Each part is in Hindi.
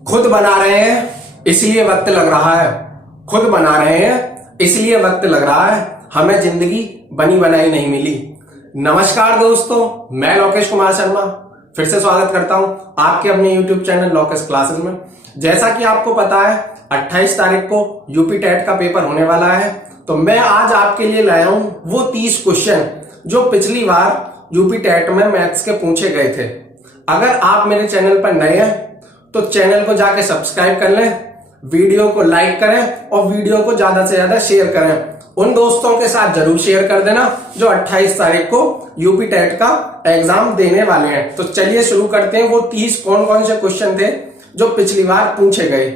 खुद बना रहे हैं इसलिए वक्त लग रहा है, खुद बना रहे हैं इसलिए वक्त लग रहा है, हमें जिंदगी बनी बनाई नहीं मिली। नमस्कार दोस्तों, मैं लोकेश कुमार शर्मा फिर से स्वागत करता हूं आपके अपने YouTube चैनल लोकेश क्लासेस में। जैसा कि आपको पता है 28 तारीख को यूपी टेट का पेपर होने वाला है, तो मैं आज आपके लिए लाया हूं वो 30 क्वेश्चन जो पिछली बार यूपी टेट में मैथ्स के पूछे गए थे। अगर आप मेरे चैनल पर नए हैं तो चैनल को जाके सब्सक्राइब कर लें, वीडियो को लाइक करें और वीडियो को ज्यादा से ज्यादा शेयर करें। उन दोस्तों के साथ जरूर शेयर कर देना जो 28 तारीख को यूपी टेट का एग्जाम देने वाले हैं। तो चलिए शुरू करते हैं। वो 30 कौन कौन से क्वेश्चन थे जो पिछली बार पूछे गए।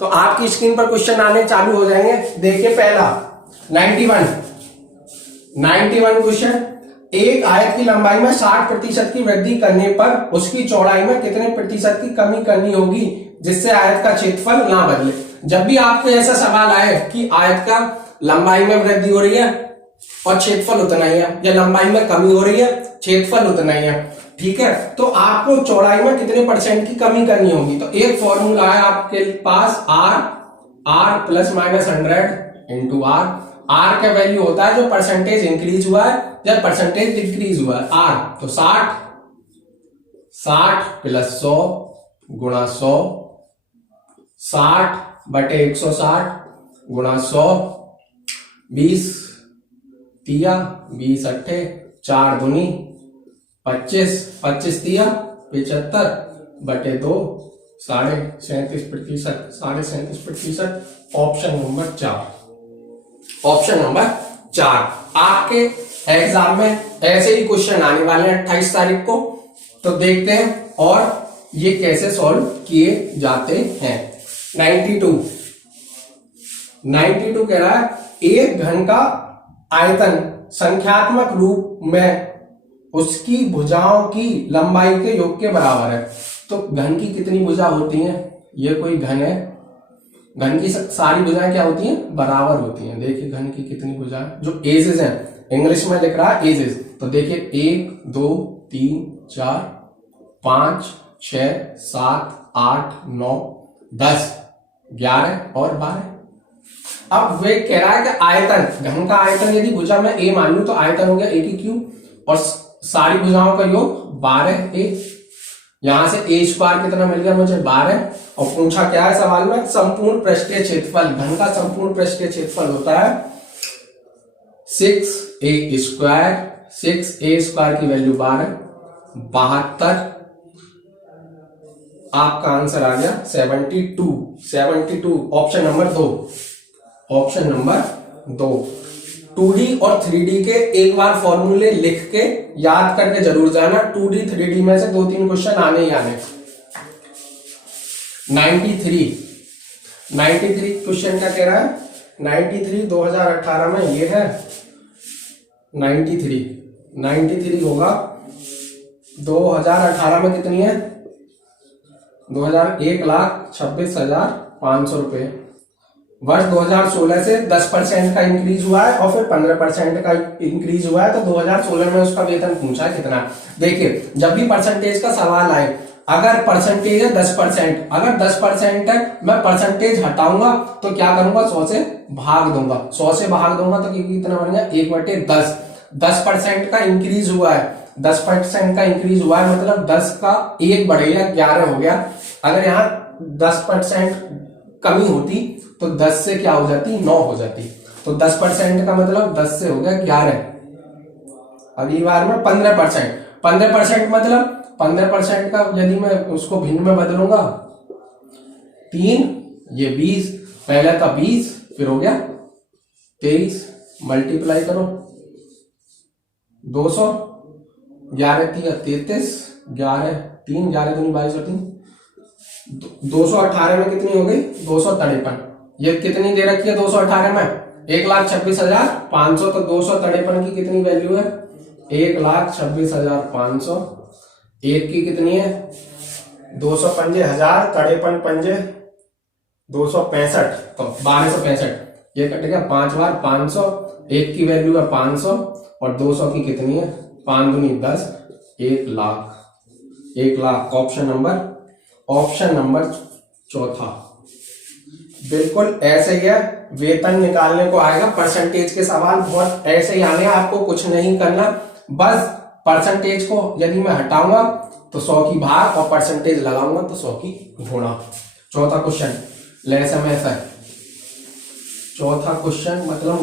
तो आपकी स्क्रीन पर क्वेश्चन आने चालू हो जाएंगे। देखिए पहला 91 क्वेश्चन, एक आयत की लंबाई में 60% की वृद्धि करने पर उसकी चौड़ाई में कितने प्रतिशत की कमी करनी होगी जिससे आयत का क्षेत्रफल ना बदले। जब भी आपको ऐसा सवाल आए कि आयत का लंबाई में वृद्धि हो रही है और क्षेत्रफल उतना ही है, या लंबाई में कमी हो रही है क्षेत्रफल उतना ही है, ठीक है, तो आपको चौड़ाई में कितने % की कमी करनी होगी। तो एक फॉर्मूला है आपके पास r plus minus 100 into R का वैल्यू होता है जो परसेंटेज इंक्रीज हुआ है या परसेंटेज डिक्रीज हुआ है, आर। तो 60 प्लस 100 गुणा 100, 60 बटे 160 गुणा 100, 20 तिया 20 अट्ठे 4 दूनी 25, 25 तिया 75 बटे 2 37%। Option number 4, option number 4। आपके एग्जाम में ऐसे ही क्वेश्चन आने वाले हैं 28 तारीख को, तो देखते हैं और ये कैसे सॉल्व किए जाते हैं। 92 कह रहा है एक घन का आयतन संख्यात्मक रूप में उसकी भुजाओं की लंबाई के योग के बराबर है। तो घन की कितनी भुजा होती हैं? ये कोई घन है, घन की सारी भुजाएं क्या होती हैं? बराबर होती हैं। देखिए घन की कितनी भुजाएं, जो एजेस हैं, इंग्लिश में लिख रहा है एजेस। तो देखिए 1 2 3 4 5 6 7 8 9 10 11 और 12। अब वे कह रहा है कि आयतन, घन का आयतन यदि भुजा में a मान लूं तो आयतन हो गया a की क्यूब और सारी भुजाओं का योग 12a। यहां से a स्क्वायर कितना मिल गया मुझे? 12। और पूछा क्या है सवाल में? संपूर्ण पृष्ठीय क्षेत्रफल। घन का संपूर्ण पृष्ठीय क्षेत्रफल होता है 6a स्क्वायर। 6a स्क्वायर की वैल्यू 12, 72। आपका आंसर आ गया 72। Option number 2, option number 2। 2D और 3D के एक बार फॉर्मूले लिख के याद करके जरूर जाना। 2D 3D में से 2-3 क्वेश्चन आने ही आने। 93 क्वेश्चन क्या कह रहा है? 93 2018 में ये है 93 होगा 2018 में कितनी है? 1,26,500 रुपए। वर्ष 2016 से 10% का इंक्रीज हुआ है और फिर 15% का इंक्रीज हुआ है। तो 2016 में उसका वेतन पूछा है कितना। देखिए जब भी परसेंटेज का सवाल आए, अगर परसेंटेज है 10%, अगर 10% है, मैं परसेंटेज हटाऊंगा तो क्या करूंगा? 100 से भाग दूंगा। 100 से भाग दूंगा तो कितना बन गया? 1/10। 10% का इंक्रीज हुआ है, 10% का इंक्रीज हुआ है मतलब 10 का 1 बढ़ेगा 11 हो गया। अगर यहाँ 10% कमी होती तो 10 से क्या हो जाती? 9 हो जाती। तो 10% का मतलब 10 से हो गया 11। अगली बार में 15% मतलब 15% का यदि मैं उसको भिन्न में बदलूंगा 3, ये 20, पहले था 20 फिर हो गया 23, मल्टीप्लाई करो 200, 11 33, 11 3 11 दूनी 22 और 3, 218 में कितनी हो गई? 253। ये कितनी दे रखी है 218 में? 1,26,500। तो 253 की कितनी वैल्यू है? 1,26,500। एक की कितनी है? 255 हजार, 53 पंजे 265, तो 1265। ये कट गया 5 बार 500। एक की वैल्यू है 500 और 200 की कितनी है? 5 दूनी 10, 1 लाख। 1 लाख। ऑप्शन नंबर चौथा बिल्कुल ऐसे ही है, वेतन निकालने को आएगा, परसेंटेज के सवाल बहुत ऐसे ही आने, आपको कुछ नहीं करना, बस परसेंटेज को यदि मैं हटाऊंगा तो 100 की भाग और परसेंटेज लगाऊंगा तो 100 की गुणा। चौथा क्वेश्चन लेस में ऐसा है, चौथा क्वेश्चन मतलब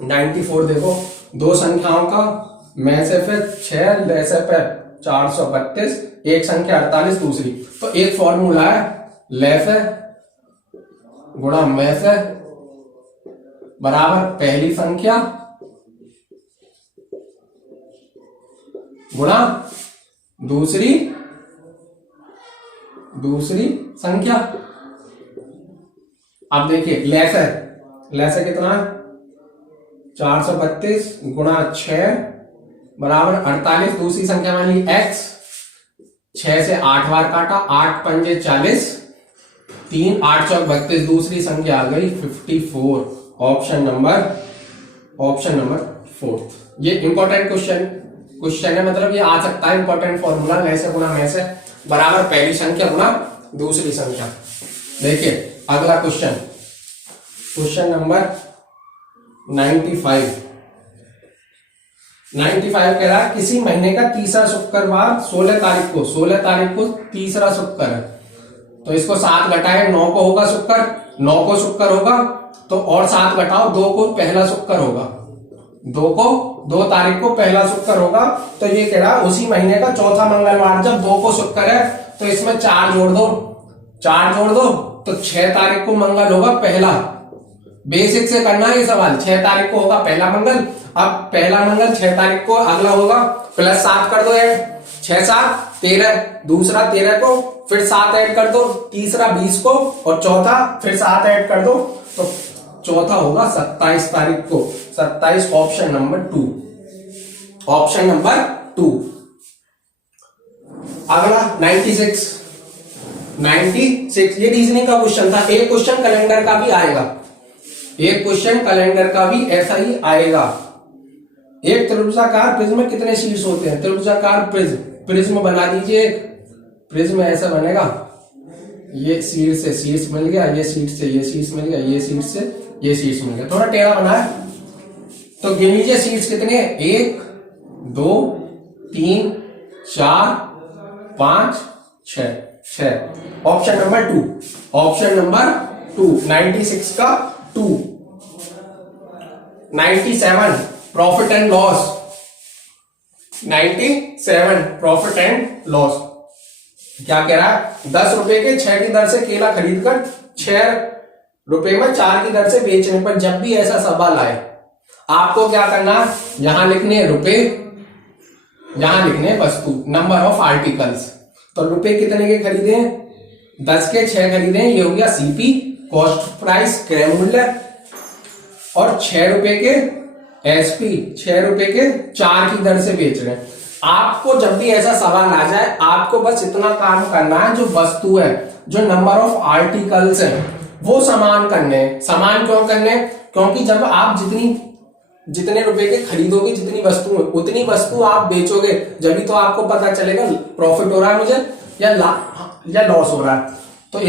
94 देखो, दो संख्याओं का में से फिर 6 लेसे पे 432, एक संख्या 48 दूसरी, तो एक फॉर्मूला है लेसे गुणा में से बराबर पहली संख्या गुणा दूसरी संख्या। अब देखिए लेसे कितना है, 432 गुणा 6 बराबर 48, दूसरी संख्या मान ली x, 6 से 8 बार काटा, 8 पंजे 40, 3 8 चौक 32, दूसरी संख्या आ गई 54। Option number 4। ये इंपॉर्टेंट क्वेश्चन है, मतलब ये आ सकता है इंपॉर्टेंट फॉर्मूला, लेसे गुणा में से बराबर पहली संख्या गुणा दूसरी संख्या। देखिए अगला क्वेश्चन नंबर 95 कह रहा है किसी महीने का तीसरा शुक्रवार 16 तारीख को तीसरा शुक्र है, तो इसको 7 घटाए 9 को होगा शुक्र, 9 को शुक्र होगा तो और 7 घटाओ 2 को पहला शुक्र होगा, 2 तारीख को पहला शुक्र होगा, तो ये कह रहा उसी महीने का चौथा मंगलवार जब 2 को शुक्र है तो इसमें 4 जोड़ दो तो 6 तारीख को मंगल होगा पहला। बेसिक से करना है ये सवाल, 6 तारीख को होगा पहला मंगल, अब पहला मंगल 6 तारीख को अगला होगा, प्लस 7 कर दो ऐड, 6 7 13, दूसरा 13 को फिर 7 ऐड कर दो, तीसरा 20 को और चौथा फिर 7 ऐड कर दो, तो चौथा होगा 27 तारीख को, 27 ऑप्शन नंबर 2। अगला 96 ये रीजनिंग का क्वेश्चन था, एक क्वेश्चन कैलेंडर का भी ऐसा ही आएगा। एक त्रिभुजाकार प्रिज्म में कितने शीर्ष होते हैं, त्रिभुजाकार प्रिज्म बना दीजिए, प्रिज्म ऐसा बनेगा, ये शीर्ष से शीर्ष मिल गया, ये शीर्ष से ये शीर्ष मिल गया, ये शीर्ष से ये शीर्ष मिल गया, थोड़ा टेढ़ा बना है, तो गिन लीजिए शीर्ष कितने हैं, 1 2 3 4 5 6। ऑप्शन नंबर 2 96 का 2। 97 प्रॉफिट एंड लॉस, क्या कह रहा है, 10 रुपए के 6 की दर से केला खरीदकर 6 रुपए में 4 की दर से बेचने पर जब भी ऐसा सवाल आए आपको क्या करना, यहां लिखने रुपए, यहां लिखने वस्तु, नंबर ऑफ आर्टिकल्स, तो रुपए कितने के खरीदे, 10 के 6 खरीदे, ये हो गया सीपी कॉस्ट प्राइस क्रय मूल्य, और 6 रुपए के एसपी, 6 रुपए के 4 की दर से बेच रहे हैं। आपको जब भी ऐसा सवाल आ जाए आपको बस इतना काम करना है, जो वस्तु है, जो नंबर ऑफ आर्टिकल्स है वो समान करने। समान क्यों करने, क्योंकि जब आप जितने रुपए के खरीदोगे, जितनी वस्तु उतनी वस्तु आप बेचोगे, जब भी तो आपको पता चलेगा प्रॉफिट हो रहा है मुझे या लॉस हो रहा है। तो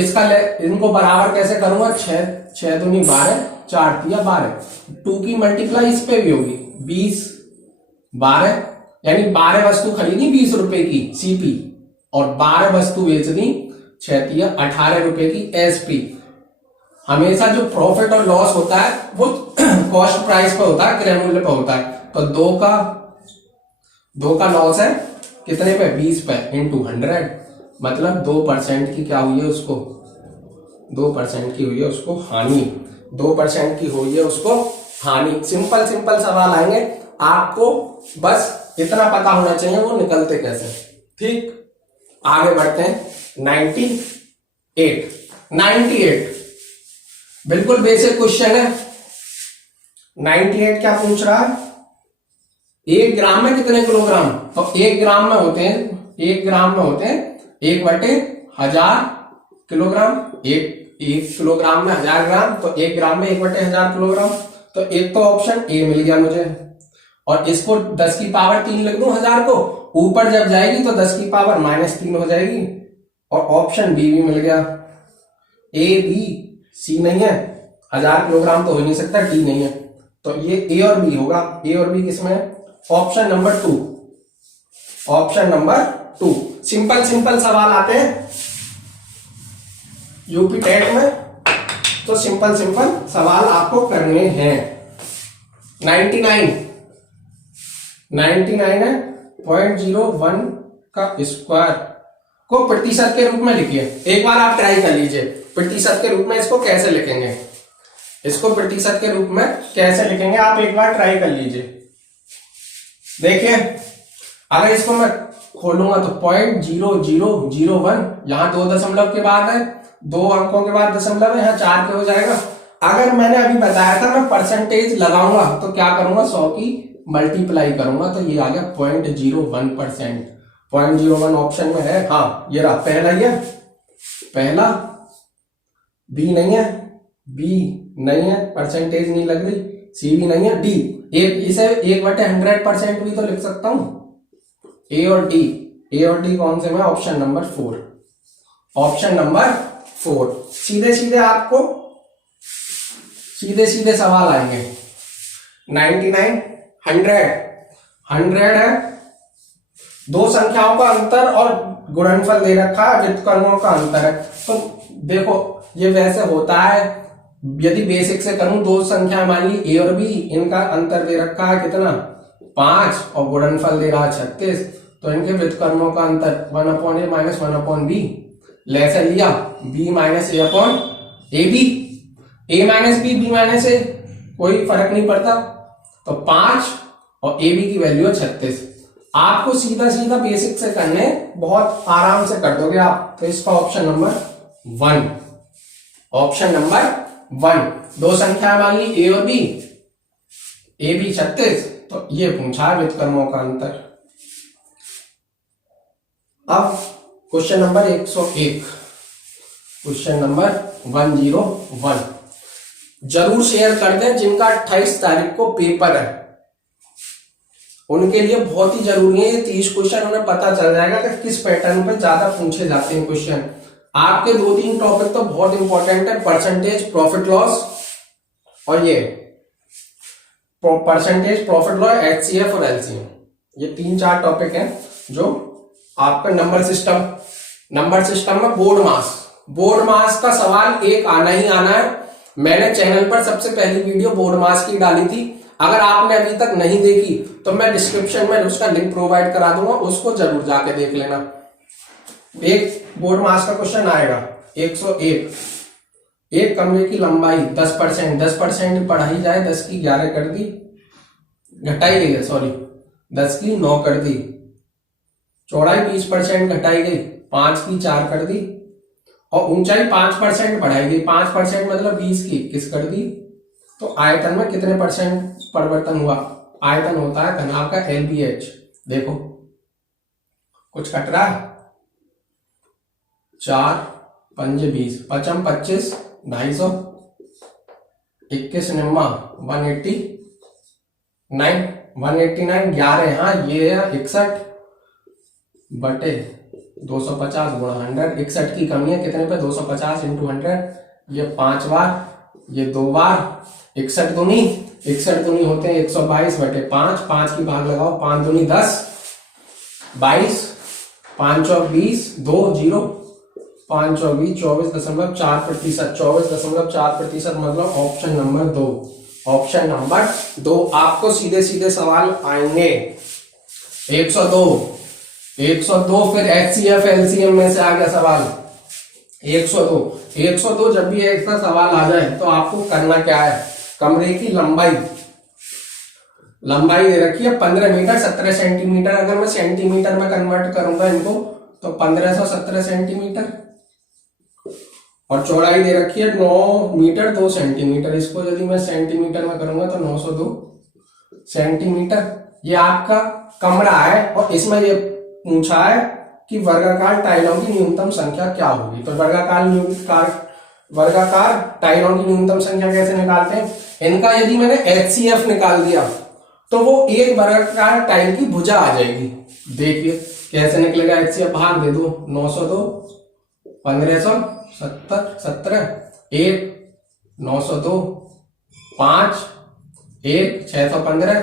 इनको बराबर कैसे करूंगा, 6 दूनी 12, 4 तिया 12, 2 की मल्टीप्लाई इस पे भी होगी, 20 12, यानी 12 वस्तु खरीदी 20 रुपए की सीपी और 12 वस्तु बेच दी 6 तिया 18 रुपए की एसपी। हमेशा जो प्रॉफिट और लॉस होता है वो कॉस्ट प्राइस पे होता है, क्रय मूल्य पे होता है। तो 2 का लॉस है कितने पे, 20 पे इंटू 100, मतलब 2% की क्या हुई है उसको, 2% की हुई है उसको हानि, 2% की हुई है उसको हानि। सिंपल सवाल आएंगे, आपको बस इतना पता होना चाहिए वो निकलते कैसे। ठीक, आगे बढ़ते हैं। 98 बिल्कुल बेसिक क्वेश्चन है। 98 क्या पूछ रहा है, 1 ग्राम में कितने किलोग्राम, तो 1 ग्राम में होते हैं 1/1000 किलोग्राम, 1 किलोग्राम में 1000 ग्राम, तो 1 ग्राम में 1/1000 किलोग्राम। तो एक तो ऑप्शन ए मिल गया मुझे, और इसको 10 की पावर 3 लिख दूं 1000 को, ऊपर जब जाएगी तो 10 की पावर -3 हो जाएगी, और ऑप्शन बी भी मिल गया। ए बी सी नहीं है, 1000 किलोग्राम तो हो ही नहीं सकता, डी नहीं है, तो ये ए और बी होगा। ए और बी किसमें है? Option number 2, option number 2। Simple simple सवाल आते हैं यूपी टेट में, तो सिंपल सिंपल सवाल आपको करने हैं। 99 है, 0.01 का स्क्वायर को प्रतिशत के रूप में लिखिए। एक बार आप ट्राई कर लीजिए प्रतिशत के रूप में इसको कैसे लिखेंगे, इसको प्रतिशत के रूप में कैसे लिखेंगे, आप एक बार ट्राई कर लीजिए। देखिए अगर इसको मैं खोलूंगा तो 0.0001, यहां 2 दशमलव के बाद है, 2 अंकों के बाद दशमलव है, यहाँ 4 के हो जाएगा। अगर मैंने अभी बताया था मैं परसेंटेज लगाऊंगा तो क्या करूंगा, 100 की मल्टीप्लाई करूंगा, तो ये आ गया 0.01%। 0.01 ऑप्शन में है, हाँ ये रहा पहला, ये पहला। बी नहीं है, बी नहीं है, परसेंटेज नहीं लग रही, सी भी नहीं है, डी इसे 1/100% भी तो लिख सकता हूं। ए और डी कौन से में? Option number 4, option number 4। सीधे सीधे आपको सीधे सीधे सवाल आएंगे। 99, 100 है, 2 संख्याओं का अंतर और गुणनफल दे रखा है, व्युत्क्रमों का अंतर है। तो देखो ये वैसे होता है, यदि बेसिक से करूं, 2 संख्या मान ली ए और बी, इनका अंतर दे रखा है कितना, 5, और गुणनफल दे रहा है 36, तो इनके व्युत्क्रमों का अंतर 1/a माइनस 1/b, ऐसे लिया b minus A upon A B, A minus B minus A, कोई फर्क नहीं पड़ता, तो 5 और ए बी की वैल्यू है 36। आपको सीधा सीधा बेसिक से करने, बहुत आराम से कर दोगे आप, तो इसका ऑप्शन नंबर 1, ऑप्शन नंबर 1। 2 संख्या मान ली ए और बी, ए बी 36, तो ये पूछा है व्युत्क्रमों का अंतर। अब क्वेश्चन नंबर 101, क्वेश्चन नंबर 101 जरूर शेयर कर दें जिनका 28 तारीख को पेपर है, उनके लिए बहुत ही जरूरी है ये 30 क्वेश्चन। उन्हें पता चल जाएगा कि किस पैटर्न पे ज्यादा पूछे जाते हैं क्वेश्चन। आपके 2-3 टॉपिक तो बहुत इंपॉर्टेंट है, परसेंटेज प्रॉफिट लॉस, और ये परसेंटेज प्रॉफिट लॉस, एचसीएफ और एलसीएम, ये 3-4 टॉपिक हैं जो आपका नंबर सिस्टम में बोर्ड मास का सवाल एक आना ही आना है। मैंने चैनल पर सबसे पहली वीडियो बोर्ड मास की डाली थी, अगर आपने अभी तक नहीं देखी तो मैं डिस्क्रिप्शन में उसका लिंक प्रोवाइड करा दूंगा, उसको जरूर जाके देख लेना। एक बोर्ड मास का क्वेश्चन आएगा 101, एक कमरे की लंबाई 10% बढ़ाई जाए, 10 की 11 कर दी, घटाई गई है, सॉरी 10 की 9 कर दी, चौड़ाई 20% घटाई गई, 5 की 4 कर दी, और ऊंचाई 5% बढ़ाई गई, 5% मतलब 20 की 21 कर दी, तो आयतन में कितने परसेंट परिवर्तन हुआ? आयतन होता है घनाभ का LBH। देखो कुछ कट रहा है, 4 पंजे 20, 55 25, 250, 21 निम्मा 189, 11 यहाँ ये है 61 बटे 250 गुणा 100, 61 की कमी है कितने पे? 250 इंटू 100, ये 5 बार, ये 2 बार, 61 दूनी होते हैं 122 बटे 5, 5 की भाग लगाओ, 5 दूनी 10, 22, 5 और 20, 2 0, 5 और 20, 24.4%, 24.4% मतलब ऑप्शन नंबर 2, ऑप्शन नंबर 2। आपको सीधे सीधे सवाल आएंगे। 102 फिर एचसीएफ एलसीएम में से आ गया सवाल। 102 जब भी ऐसा सवाल आ जाए तो आपको करना क्या है, कमरे की लंबाई दे रखी है 15 मीटर 17 सेंटीमीटर, अगर मैं सेंटीमीटर में कन्वर्ट करूंगा इनको तो 1517 सेंटीमीटर, और चौड़ाई दे रखी है 9 मीटर 2 सेंटीमीटर, इसको यदि मैं सेंटीमीटर में करूंगा तो 902 सेंटीमीटर। ये आपका कमरा है और इसमें ये पूछा है कि वर्गाकार टाइलों की न्यूनतम संख्या क्या होगी। तो वर्गाकार टाइलों की न्यूनतम संख्या कैसे निकालते हैं? इनका यदि मैंने HCF निकाल दिया तो वो एक वर्गाकार टाइल की भुजा आ जाएगी। देखिए कैसे निकलेगा HCF, भाग दे दो 902 1570 एक 902 5 एक 615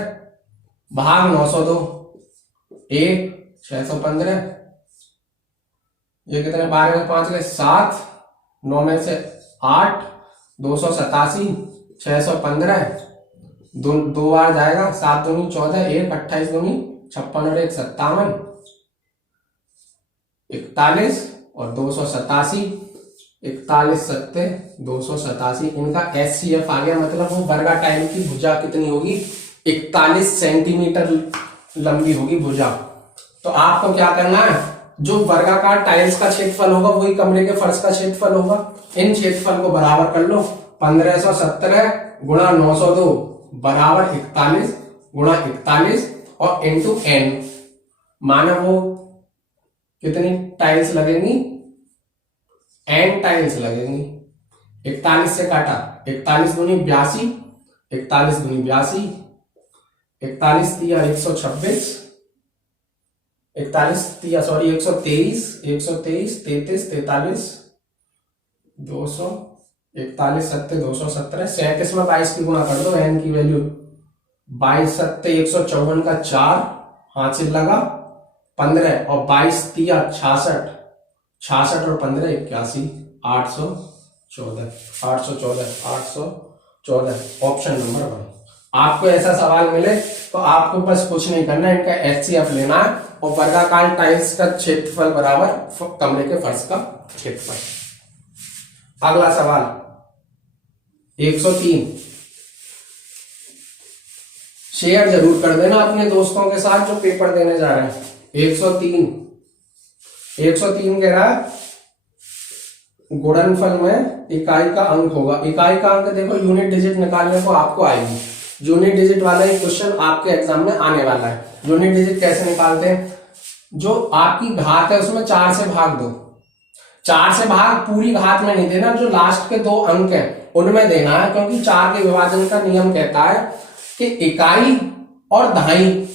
भाग 902 एक 615 ये कितने 12 में 5 गए 7 9 में से 8 287 615 दो बार जाएगा 7 दूनी 14 एक 28 दूनी 56 और एक 57 41 और 287 41 सत्ते 287 इनका HCF आ गया मतलब वो वर्गाटाइल की भुजा कितनी होगी 41 सेंटीमीटर लंबी होगी भुजा। तो आपको क्या करना है जो वर्गाकार टाइल्स का क्षेत्रफल होगा वही कमरे के फर्श का क्षेत्रफल होगा। इन क्षेत्रफल को बराबर कर लो 1570 गुणा 902 बराबर 41 गुणा 41 और इंटू n माना वो कितनी टाइल्स लगेंगी n टाइल्स लगेंगी। 41 से काटा 41 दूनी 82 41 दूनी 82 41 तिया 126 41 तिया सॉरी 123 123 33 43 200 41 सत्ते 217 37 में 22 की गुणा कर दो n की वैल्यू 22 सत्ते 154 का 4 हाथ से लगा 15 और 22 तिया 66 66 और 15 81 814 ऑप्शन नंबर 1। आपको ऐसा सवाल मिले तो आपको बस कुछ नहीं करना इनका HCF लेना है और वर्गाकार टाइल्स का क्षेत्रफल बराबर कमरे के फर्श का क्षेत्रफल। अगला सवाल 103 शेयर जरूर कर देना अपने दोस्तों के साथ जो पेपर देने जा रहे हैं। 103 कह रहा है गुणनफल में इकाई का अंक होगा। इकाई का अंक देखो यूनिट डिजिट निकालने को आपको आएगी। यूनिट डिजिट वाला ही क्वेश्चन आपके एग्जाम में आने वाला है। यूनिट डिजिट कैसे निकालते हैं जो आपकी घात है उसमें 4 से भाग दो। 4 से भाग पूरी घात में नहीं देना जो लास्ट के 2 अंक है उनमें देना है क्योंकि 4 के विभाजन का नियम कहता है कि इकाई और दहाई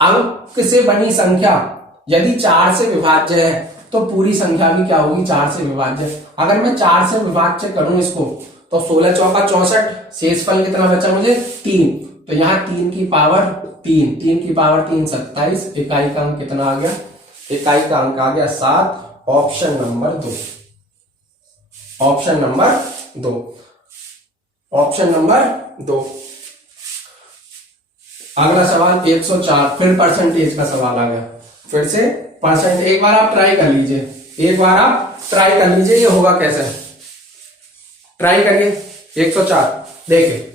अंक से बनी संख्या यदि 4 से विभाज्य है तो पूरी संख्या भी क्या होगी 4 से विभाज्य। अगर मैं 4 से विभाज्य करूं इसको तो 16 चौका 64 शेषफल कितना बचा मुझे 3 तो यहाँ 3 की पावर 3 की पावर 3 27 इकाई का अंक कितना आ गया इकाई का अंक आ गया 7 option number 2 option number 2 option number 2। अगला सवाल 104 फिर परसेंटेज का सवाल आ गया फिर से परसेंट। एक बार आप ट्राई कर लीजिए ये होगा कैसे ट्राई करिए। 104 देखिए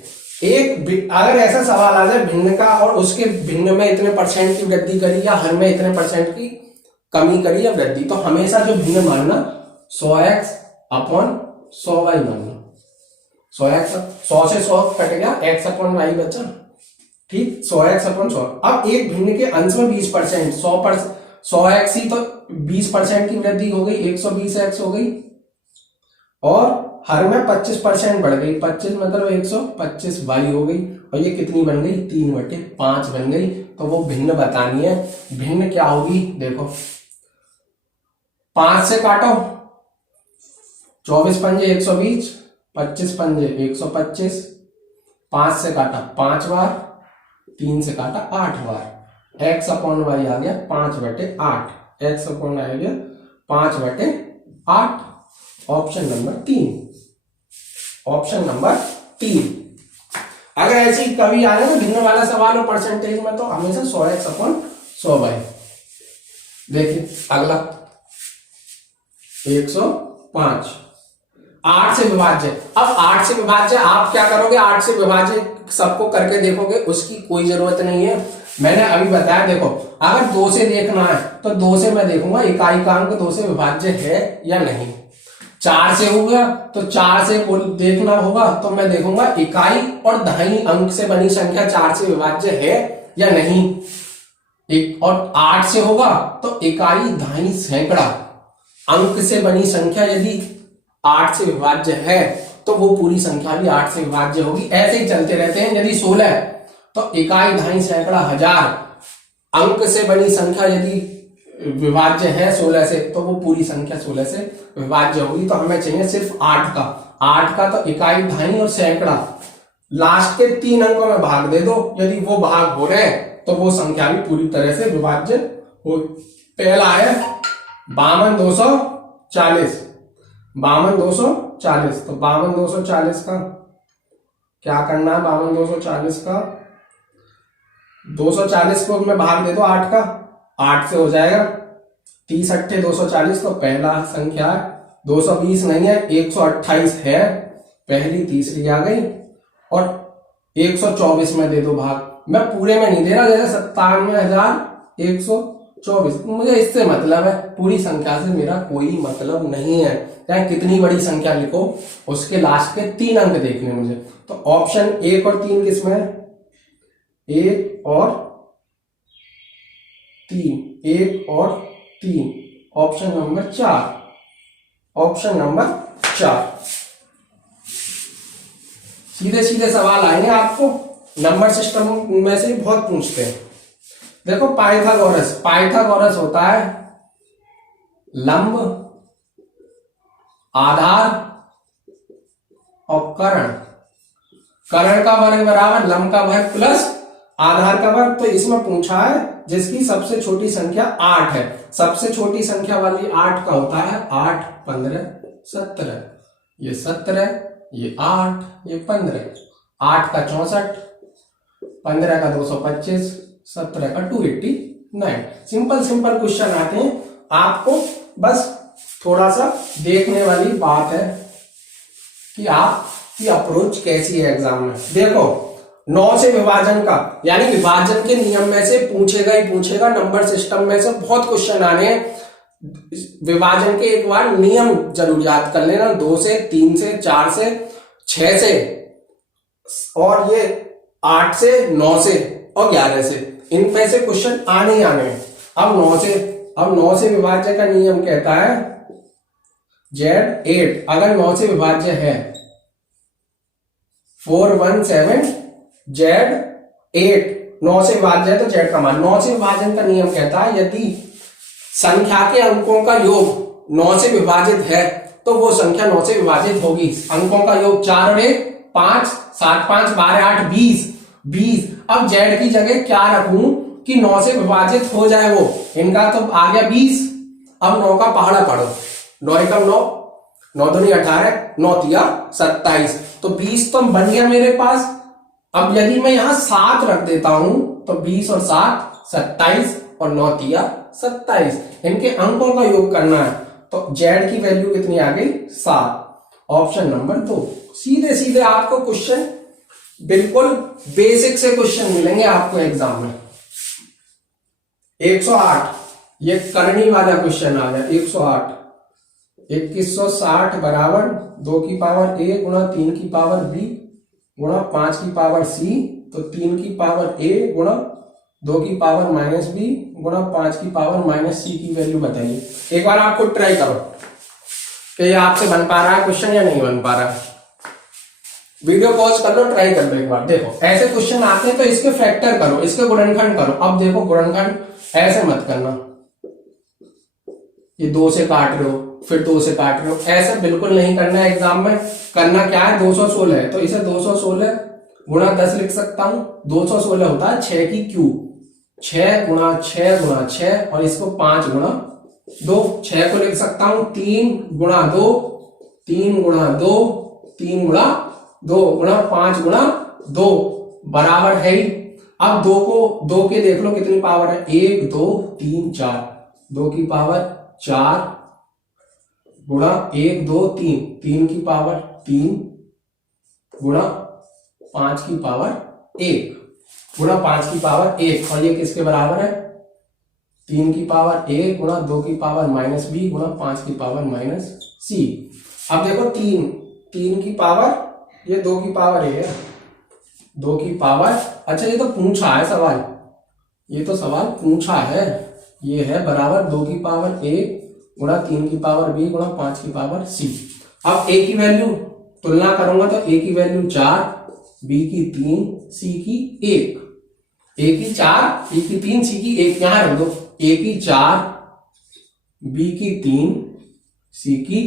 एक अगर ऐसा सवाल आ जाए भिन्न का और उसके भिन्न में इतने परसेंट की वृद्धि करी या हर में इतने परसेंट की कमी करी या वृद्धि तो हमेशा जो भिन्न मानना 100x अपॉन 100y मानना। 100x 100 से 100 कट गया x अपॉन y बचा ठीक 100x अपॉन 100। अब एक भिन्न के अंश में 20% 100x ही तो 20% की वृद्धि हो गई 120x हो गई और हर में 25% बढ़ गई 25 मतलब 125y हो गई और ये कितनी बन गई 3/5 बन गई। तो वो भिन्न बतानी है। भिन्न क्या होगी देखो 5 से काटो 24 पंजे 120 25 पंजे 125 5 से काटा 5 बार 3 से काटा 8 बार x अपॉन y आ गया 5/8 x अपॉन y आ गया 5/8 ऑप्शन नंबर 3 ऑप्शन नंबर 3। अगर ऐसी कभी आए तो भिन्न वाला सवाल हो परसेंटेज में तो हमेशा 100x अपॉन 100y। देखिए अगला 105 8 से विभाज्य। अब 8 से विभाज्य आप क्या करोगे 8 से विभाज्य सबको करके देखोगे उसकी कोई जरूरत नहीं है। मैंने अभी बताया देखो अगर 2 से देखना है तो 2 से मैं देखूंगा इकाई का अंक 2 से विभाज्य है या नहीं। 4 से हो गया तो 4 से देखना होगा तो मैं देखूंगा इकाई और दहाई अंक से बनी संख्या 4 से विभाज्य है या नहीं। और 8 से होगा तो इकाई दहाई सैकड़ा अंक से बनी संख्या यदि 8 से विभाज्य है तो वो पूरी संख्या भी 8 से विभाज्य होगी। ऐसे ही चलते रहते हैं। यदि 16 तो इकाई दहाई सैकड़ा हजार अंक से बनी संख्या यदि विभाज्य है 16 से, तो वो पूरी संख्या 16 से विभाज्य होगी। तो हमें चाहिए सिर्फ 8 का। 8 का तो इकाई, दहाई और सैकड़ा, लास्ट के 3 अंकों में भाग दे दो। यदि वो भाग हो रहे हैं तो वो संख्या भी पूरी तरह से विभाज्य हो। पहला है 52,240। 52,240, तो 52,240 का क्या करना है? 52,240 का 240 को में भाग दे दो 8 का, 8 से हो जाएगा 30 अट्ठे 240। तो पहला संख्या 220 नहीं है, 128 है, पहली तीसरी आ गई। और 124 में दे दो भाग। मैं पूरे में नहीं दे रहा, जैसे 97,124, मुझे इससे मतलब है, पूरी संख्या से मेरा कोई मतलब नहीं है। चाहे कितनी बड़ी संख्या लिखो, उसके लास्ट के 3 अंक देखने मुझे। तो ऑप्शन 1 और 3 किसमें है? 1 और 3, 1 और 3, ऑप्शन नंबर 4, ऑप्शन नंबर 4। सीधे सीधे सवाल आएंगे आपको, नंबर सिस्टम में से बहुत पूछते हैं। देखो पाइथागोरस, पाइथागोरस होता है लंब, आधार और कर्ण। कर्ण का वर्ग बराबर लंब का वर्ग प्लस आधार का वर्ग। तो इसमें पूछा है जिसकी सबसे छोटी संख्या 8 है। सबसे छोटी संख्या वाली 8 का होता है 8, 15, 17। ये 17, ये 8, ये 15। 8 का 64, 15 का 225, 17 का 289। सिंपल सिंपल क्वेश्चन आते हैं, आपको बस थोड़ा सा देखने वाली बात है कि आपकी अप्रोच कैसी है एग्जाम में। देखो 9 से विभाजन का, यानी विभाजन के नियम में से पूछेगा ही पूछेगा। नंबर सिस्टम में से बहुत क्वेश्चन आने हैं। विभाजन के एक बार नियम जरूर याद कर लेना, 2 से, 3 से, 4 से, 6 से, और ये 8 से, 9 से और 11 से। इन पे से क्वेश्चन आने ही आने हैं। अब 9 से विभाज्य का नियम कहता है Z8। अगर 9 से विभाज्य है 417 Z8, 9 से विभाज्य है तो Z का मान। 9 से विभाजन का नियम कहता है यदि संख्या के अंकों का योग 9 से विभाजित है तो वो संख्या 9 से विभाजित होगी। अंकों का योग 4 और 1 5, 7 5 12 8 20। अब Z की जगह क्या रखूं कि 9 से विभाजित हो जाए वो, इनका तो आ गया 20। अब 9 का पहाड़ा पढ़ो, 9 एकम 9, 9 दूनी 18, 9 तिया 27, तो 20 तो बन गया मेरे पास। अब यदि मैं यहां 7 रख देता हूं तो 20 और 7 27 और 9 तिया 27। इनके अंकों का योग करना है तो Z की वैल्यू कितनी आ गई? 7, ऑप्शन नंबर 2। सीधे सीधे आपको क्वेश्चन, बिल्कुल बेसिक से क्वेश्चन मिलेंगे आपको एग्जाम में। 108, ये करनी वाला क्वेश्चन आ गया। 108, 2160 बराबर 2 की पावर a गुणा 3 की पावर b गुणा 5 की पावर c, तो 3 की पावर a गुणा 2 की पावर माइनस b गुणा 5 की पावर माइनस c की वैल्यू बताइए। एक बार आपको ट्राई करो कि ये आपसे बन पा रहा है क्वेश्चन या नहीं बन पा रहा है। वीडियो पॉज कर लो, ट्राई कर लो एक बार। देखो ऐसे क्वेश्चन आते हैं तो इसके फैक्टर करो, इसके गुणनखंड करो। अब देखो गुणनखंड ऐसे मत करना, ये 2 से काट रहे हो फिर 2 से काट रहे हो, ऐसा बिल्कुल नहीं करना है एग्जाम में। करना क्या है, 216 है तो इसे 216 गुणा 10 लिख सकता हूं। 216 होता है 6 की क्यूब, 6 गुणा 6 गुणा 6, और इसको 5 गुणा 2। 6 को लिख सकता हूं 3 गुणा 2, 3 गुणा 2, 3 गुणा 2 गुणा 5 गुणा 2 बराबर है ही। अब 2 के देख लो कितनी पावर है, 1 2 3 4, 2 की पावर 4 गुणा 1 2 3, 3 की पावर 3 गुणा 5 की पावर 1 गुणा 5 की पावर 1, और ये किसके बराबर है? 3 की पावर 1 गुणा 2 की पावर माइनस b गुणा 5 की पावर माइनस c। अब देखो 3 की पावर, ये 2 की पावर a है, 2 की पावर, अच्छा ये तो पूछा है सवाल, ये तो सवाल पूछा है, ये है बराबर 2 की पावर a गुणा 3 की पावर b गुणा 5 की पावर c। अब a की वैल्यू तुलना करूंगा तो a की वैल्यू 4, b की 3, c की 1। a की 4, b की 3, c की 1 यहां रख दो। a की 4, बी की 3, सी की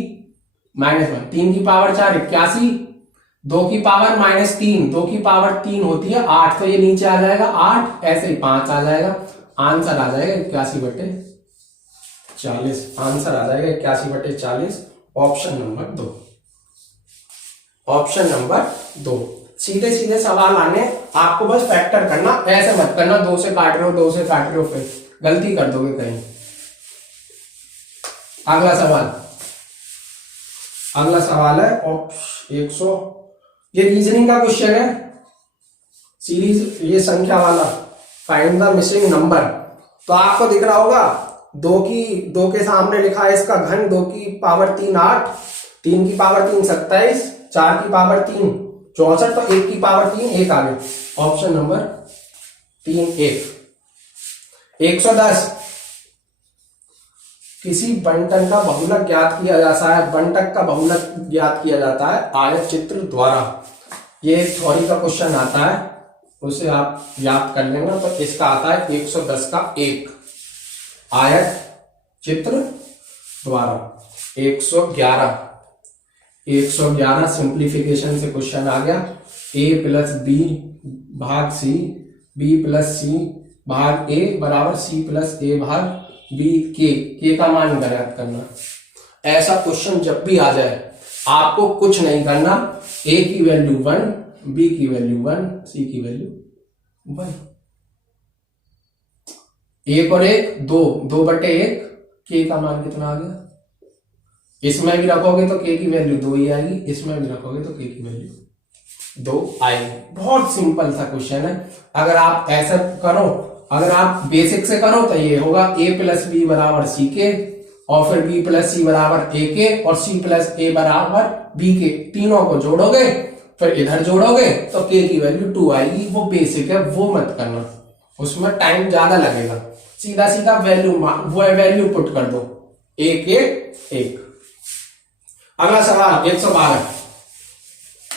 -1। 3 की पावर 4 81, 2 की पावर -3, 2 की पावर 3 होती है 8, तो ये नीचे आ जाएगा 8, ऐसे ही 5 आ जाएगा। आंसर आ जाएगा 81/40। आंसर आ जाएगा 81/40, ऑप्शन नंबर 2। Option number 2। सीधे सीधे सवाल आने, आपको बस फैक्टर करना, ऐसे मत करना 2 से काट रहे हो 2 से काट रहे हो, फिर गलती कर दोगे कहीं। अगला सवाल है 100, ये रीजनिंग का क्वेश्चन है, सीरीज ये संख्या वाला, फाइंड द मिसिंग नंबर। तो आपको दिख रहा होगा 2 के सामने लिखा है इसका घन, 2 की पावर 3 8, 3 की पावर 3 27, 4 की पावर 3 64, तो 1 की पावर 3 1 आ गई। Option number 3 1। 110, किसी बंटन का बहुलक ज्ञात किया जाता है, बंटक का बहुलक ज्ञात किया जाता है आयत चित्र द्वारा। ये एक थ्योरी का क्वेश्चन आता है, उसे आप याद कर लेना। तो इसका आता है 110 का 1 आयत चित्र द्वारा। 111 सिंप्लीफिकेशन से क्वेश्चन आ गया, a प्लस बी भाग सी, b प्लस सी भाग a बराबर c प्लस a भाग b, के का मान ज्ञात करना। ऐसा क्वेश्चन जब भी आ जाए आपको कुछ नहीं करना, a की वैल्यू 1, b की वैल्यू 1, c की वैल्यू 1। 1 और 1 2, 2/1, k का मान कितना आ गया। इसमें भी रखोगे तो k की वैल्यू 2 ही आएगी, इसमें भी रखोगे तो k की वैल्यू 2 आएगी। बहुत सिंपल सा क्वेश्चन है। अगर आप ऐसा करो, अगर आप बेसिक से करो तो ये होगा a प्लस बी बराबर सी के, और फिर b प्लस सी बराबर a के, और c प्लस a बराबर b के। तीनों को जोड़ोगे फिर इधर जोड़ोगे तो k की वैल्यू 2 आएगी। वो बेसिक है, वो मत करना, उसमें टाइम ज्यादा लगेगा। सीधा सीधा वैल्यू पुट कर दो, a के 1। अगला सवाल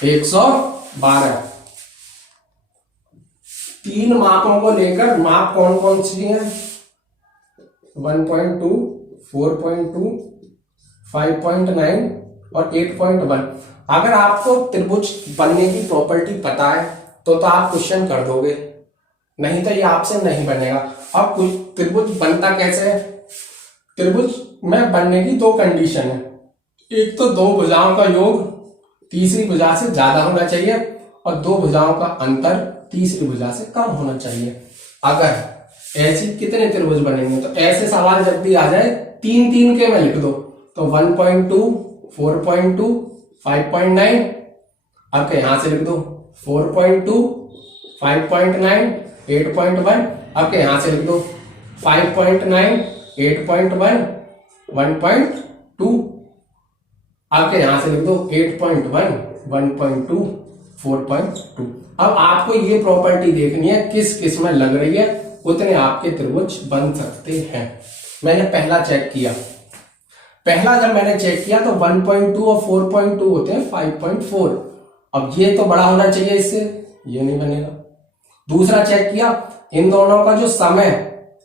112। 3 मापों को लेकर, माप कौन कौन सी हैं, 1.2, 4.2, 5.9 और 8.1। अगर आपको त्रिभुज बनने की प्रॉपर्टी पता है तो आप क्वेश्चन कर दोगे, नहीं तो ये आपसे नहीं बनेगा। अब कुछ त्रिभुज बनता कैसे है, त्रिभुज में बनने की 2 कंडीशन है। एक तो 2 भुजाओं का योग तीसरी भुजा से ज्यादा होना चाहिए, और 2 भुजाओं का अंतर तीसरी भुजा से कम होना चाहिए। अगर ऐसी कितने त्रिभुज बनेंगे, तो ऐसे सवाल जब भी आ जाए 3 के में लिख दो। तो 1.2, 4.2, 5.9, आपके यहां से लिख दो 4.2, 5.9, 8.1, आपके यहां से लिख दो 5.9, 8.1, 1.2, आपके यहां से लिख दो 8.1, 1.2, 4.2। अब आपको ये प्रॉपर्टी देखनी है किस किस में लग रही है, उतने आपके त्रिभुज बन सकते हैं। मैंने पहला चेक किया, जब मैंने चेक किया तो 1.2 और 4.2 होते हैं 5.4। अब ये तो बड़ा होना चाहिए इससे, ये नहीं बनेगा। दूसरा चेक किया, इन दोनों का जो सम है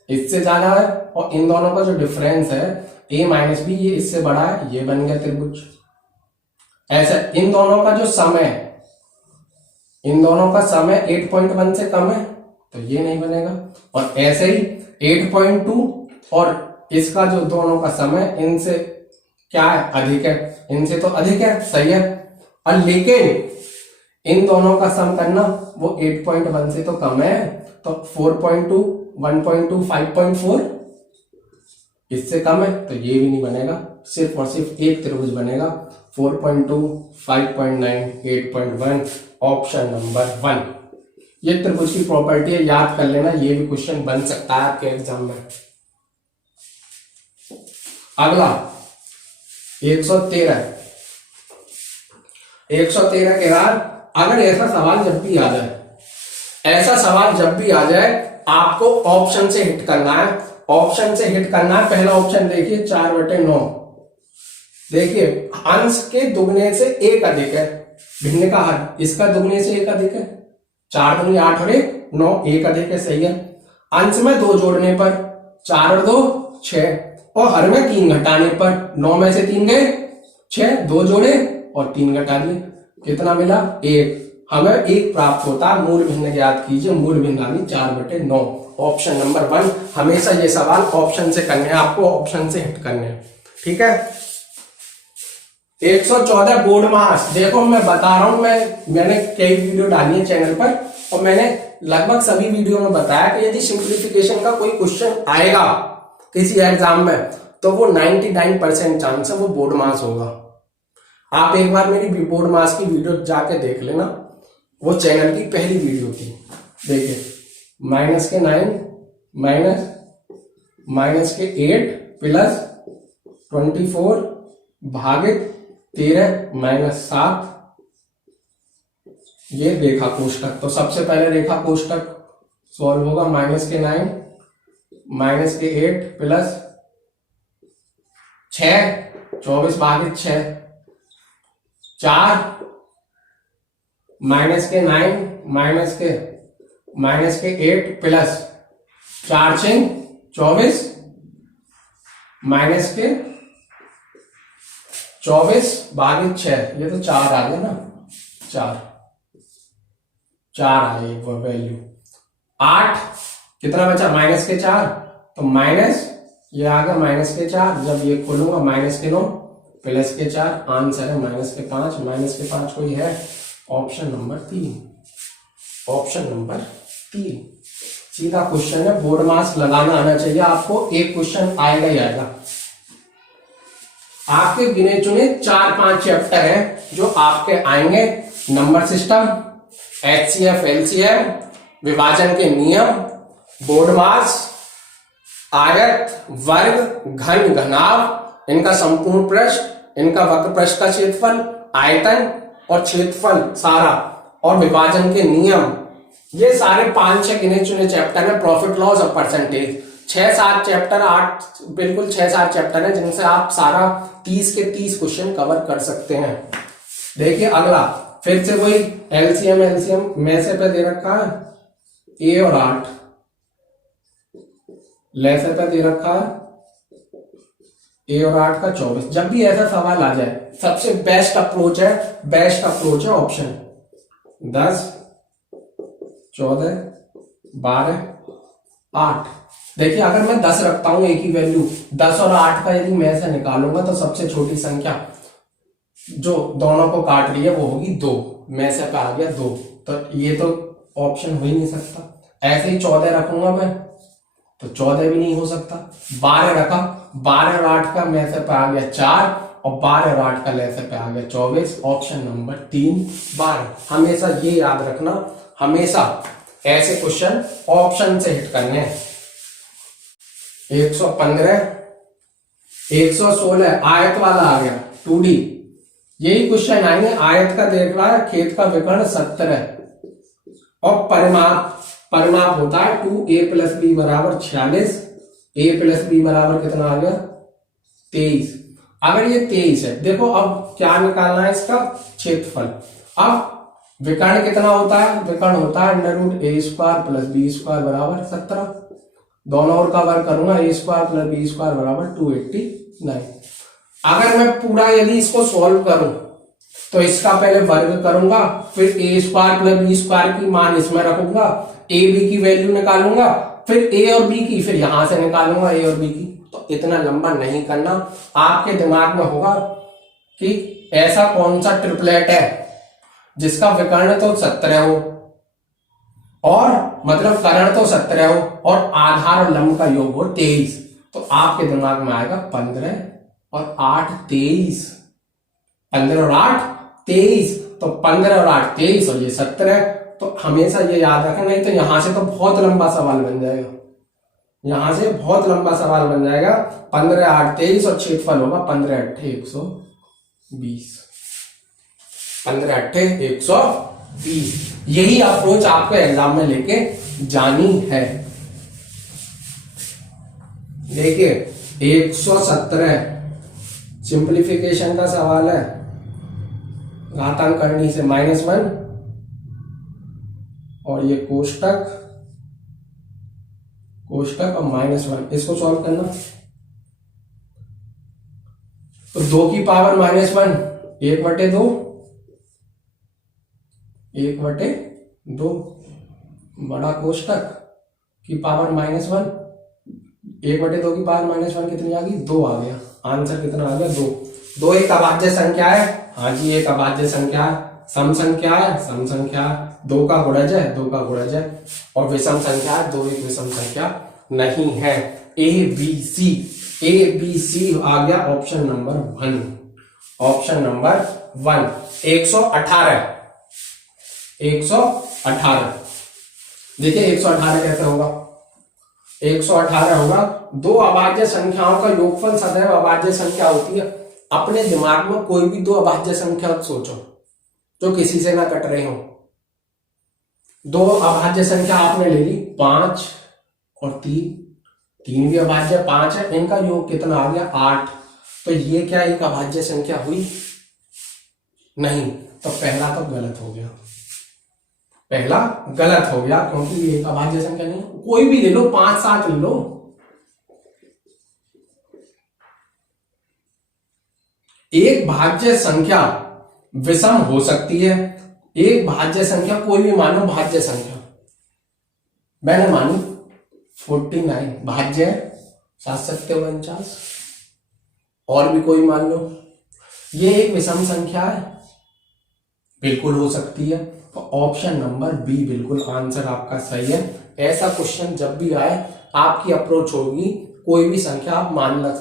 इससे ज्यादा है, और इन दोनों का जो डिफरेंस है a माइनस बी, ये इससे बड़ा है, ये बन गया त्रिभुज। ऐसा इन दोनों का जो सम है, इन दोनों का सम है 8.1 से कम है, तो ये नहीं बनेगा। और ऐसे ही 8.2 और इसका जो दोनों का सम है, इनसे क्या है, अधिक है, इनसे तो अधिक है, सही है। और लेकिन इन दोनों का सम करना वो 8.1 से तो कम है, तो 4.2, 1.2, 5.4 इससे कम है, तो ये भी नहीं बनेगा। सिर्फ और सिर्फ एक त्रिभुज बनेगा, 4.2, 5.9, 8.1, ऑप्शन नंबर 1। ये त्रिभुज की प्रॉपर्टी है, याद कर लेना, ये भी क्वेश्चन बन सकता है आपके एग्जाम में। अगला 113 के बाद अगर ऐसा सवाल जब भी आ जाए, आपको ऑप्शन से हिट करना है। पहला ऑप्शन देखिए 4/9। देखिए अंश के दुगने से 1 अधिक है, भिन्न का हर, इसका दुगने से 1 अधिक है, 4 दूनी 8 और 1 9, 1 अधिक है, सही है। अंश में 2 जोड़ने पर 4 और 2 6, और हर में 3 घटाने पर 9 में से 3 गए 6, 2 जोड़े और 3 घटा दिए, कितना मिला 1। हमें 1 प्राप्त होता है। मूल भिन्न ज्ञात कीजिए, मूल भिन्न यानी 4/9। Option number 1। हमेशा ये सवाल ऑप्शन से करने हैं, आपको ऑप्शन से हिट करने हैं, ठीक है। 114 बोर्ड मास। देखो मैं बता रहा हूं, मैंने कई वीडियो डाली है चैनल पर और मैंने लगभग सभी वीडियो में बताया कि यदि सिंप्लीफिकेशन का कोई क्वेश्चन आएगा किसी एग्जाम में तो वो 99% चांस है वो बोर्ड मास होगा। आप एक बार मेरी बोर्ड मास की वीडियो जाके देख लेना, वो चैनल की पहली वीडियो थी। देखिए -9 -8 प्लस 24 भागित 13 -7, ये रेखा कोष्टक। तो सबसे पहले रेखा कोष्टक सॉल्व होगा। -9 -8 प्लस 6 24 भागित 6 4 -9 -8 प्लस 4 6 24 -24 भागित 6, ये तो 4 आ गया ना, 4 आए वो वैल्यू। 8 कितना बचा -4, तो माइनस ये आ गया -4। जब ये खोलूंगा -9 +4, आंसर है -5 कोई है ऑप्शन नंबर 3। ऑप्शन नंबर 3 सीधा क्वेश्चन है। बोर्ड मास लगाना आना चाहिए आपको, एक क्वेश्चन आएगा ही आएगा। आपके गिने चुने 4-5 चैप्टर हैं जो आपके आएंगे। नंबर सिस्टम, HCF LCM, विभाजन के नियम, बोर्ड मास, आयत, वर्ग, घन, घनाभ, इनका संपूर्ण पृष्ठ, इनका वक्र पृष्ठ का क्षेत्रफल, आयतन और क्षेत्रफल सारा, और विभाजन के नियम, ये सारे 5-6 गिने चुने चैप्टर है। प्रॉफिट लॉस और परसेंटेज 6-7 चैप्टर, 8 बिल्कुल 6-7 चैप्टर है जिनसे आप सारा 30 के 30 क्वेश्चन कवर कर सकते हैं। देखिए अगला फिर से वही LCM में से पे दे रखा है A और 8, लेसे पे दे रखा है A और 8 का 24। जब भी ऐसा सवाल आ जाए सबसे बेस्ट अप्रोच है ऑप्शन 10 14 12 8। देखिए अगर मैं 10 रखता हूं एक ही वैल्यू, 10 और 8 का यदि मैं से निकालूंगा तो सबसे छोटी संख्या जो दोनों को काट रही है वो होगी 2, में से पे आ गया 2, तो ये तो ऑप्शन हो ही नहीं सकता। ऐसे ही 14 रखूंगा मैं तो 14 भी नहीं हो सकता। 12 रखा, 12 और 8 का में से पे आ गया 4 और 12 और 8 का ले से पे आ गया 24। Option number 3 12। हमेशा ये याद रखना, हमेशा ऐसे क्वेश्चन ऑप्शन से हिट करने हैं। 115 116 आयत वाला आ गया 2D। यही क्वेश्चन आएंगे। आयत का देख रहा है, खेत का विकर्ण 17 और परिमाप होता है 2a + b = 46। a + b = कितना आ गया 23। अगर ये 23 है, देखो अब क्या निकालना है इसका क्षेत्रफल। अब विकर्ण कितना होता है, विकर्ण होता है √a² + b² = 17। दोनों ओर का वर्ग करूंगा, a² + b² = 289। अगर मैं पूरा यदि इसको सॉल्व करूं तो इसका पहले वर्ग करूंगा, फिर a² + b² की मान इसमें रखूंगा, a b की वैल्यू निकालूंगा, फिर a और b की, फिर यहां से निकालूंगा a और b की। तो इतना लंबा नहीं करना। आपके दिमाग में होगा कि ऐसा कौन सा ट्रिपलेट है जिसका विकर्ण तो 17 हो और मतलब कर्ण तो 17 हो और आधार और लंब का योग हो 23। तो आपके दिमाग में आएगा 15 और 8 23। 15 और 8 23, तो 15 और 8 23 और ये 17। तो हमेशा ये याद रखना, नहीं तो यहां से तो बहुत लंबा सवाल बन जाएगा, यहां से बहुत लंबा सवाल बन जाएगा। 15 8 23 और क्षेत्रफल होगा 15 8 120। 15 8 120। यही अप्रोच आपको एग्जाम में लेके जानी है। देखिए 117 सिंप्लीफिकेशन का सवाल है, घातांक करनी से -1 और ये कोष्टक और -1, इसको सॉल्व करना। तो 2 की पावर -1 1/2, 1/2 बड़ा कोष्टक की पावर -1, 1/2 की पावर -1 कितनी आ गई? 2 आ गया। आंसर कितना आ गया? 2। 2 एक अभाज्य संख्या है। हाँ जी, एक अभाज्य संख्या है। सम संख्या है, सम संख्या है। 2 का गुणज है, 2 का गुणज है। और विषम संख्या है, 2 एक विषम संख्या नहीं है। ए बी सी आ गया ऑप्शन नंबर 1। Option number 1 118। 118 देखिए 118 कैसे होगा? 118 होगा, 2 अभाज्य संख्याओं का योगफल सदैव अभाज्य संख्या होती है। अपने दिमाग में कोई भी 2 अभाज्य संख्या सोचो जो किसी से ना कट रहे हो। 2 अभाज्य संख्या आपने ले ली, 5 और 3, 3 भी अभाज्य, 5 है, इनका योग कितना आ गया? 8। तो ये क्या एक अभाज्य संख्या हुई? नहीं। तो पहला तो गलत हो गया, पहला गलत हो गया, क्योंकि ये एक अभाज्य संख्या नहीं। कोई भी ले लो, 5 7 ले लो। एक भाज्य संख्या विषम हो सकती है। एक भाज्य संख्या कोई भी मानो भाज्य संख्या, मैंने मानी 49 भाज्य है, 7 और भी कोई मान लो। ये एक विषम संख्या है, बिल्कुल हो सकती है। तो ऑप्शन नंबर बी बिल्कुल आंसर आपका सही है। ऐसा क्वेश्चन जब भी आए, आपकी अप्रोच होगी कोई भी संख्या आप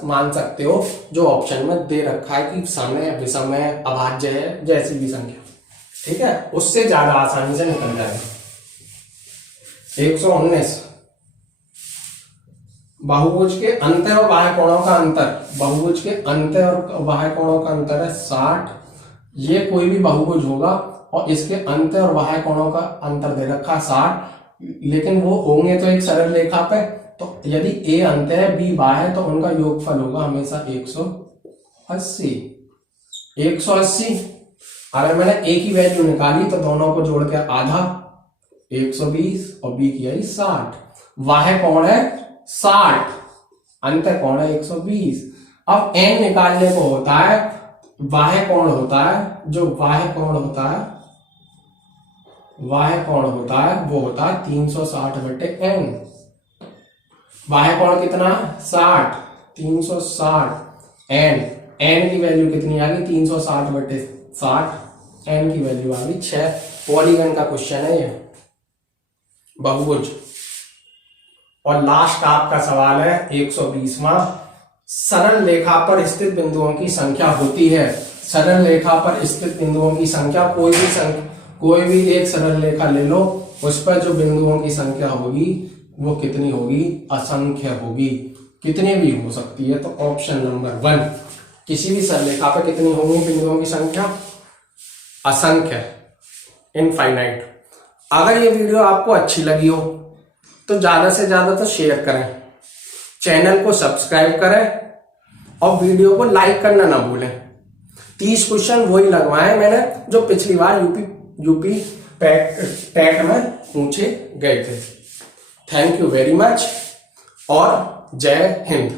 मान सकते हो जो ऑप्शन में दे रखा है कि सम है, विषम है, अभाज्य है, जैसी भी संख्या, ठीक है, उससे ज्यादा आसानी से निकल जाएगा। 119 बहुभुज के अंत्य और बाह्य कोणों का अंतर। बहुभुज के अंत्य और बाह्य कोणों का अंतर है 60। ये कोई भी बहुभुज होगा और इसके अंत्य और बाह्य कोणों का अंतर दे रखा 60, लेकिन वो होंगे तो एक सरल रेखा पे। तो यदि ए अंत्य है, बी बाह्य है, तो उनका योगफल होगा हमेशा 180। 180 अगर मैंने ए की वैल्यू निकाली तो दोनों को जोड़ के आधा 120 और बी की आई 60। बाह्य कोण है 60, अंत्य कोण है 120। अब एन निकालने को होता है, बाह्य कोण होता है, जो बाह्य कोण होता है, बाह्य कोण होता है वो होता है 360/n। बाह्य कोण कितना? 60, 360 n। n की वैल्यू कितनी आ गई? 360/60। n की वैल्यू आ गई 6। पॉलीगन का क्वेश्चन है ये, बहुभुज। और लास्ट आपका सवाल है 120वां। सरल रेखा पर स्थित बिंदुओं की संख्या होती है। सरल रेखा पर स्थित बिंदुओं की संख्या, कोई भी एक सरल रेखा ले लो, उस पर जो बिंदुओं की संख्या होगी वो कितनी होगी? असंख्य होगी। कितनी भी हो सकती है। तो ऑप्शन नंबर 1, किसी भी सरल रेखा पर कितनी होगी बिंदुओं की संख्या? असंख्य, इनफाइनाइट। अगर ये वीडियो आपको अच्छी लगी हो तो ज्यादा से ज्यादा तो शेयर करें, चैनल को सब्सक्राइब करें और वीडियो को लाइक करना ना भूलें। 30 क्वेश्चन वही लगवाए मैंने जो पिछली बार यूपी टेट में पूछे गए थे। थैंक यू वेरी मच और जय हिंद।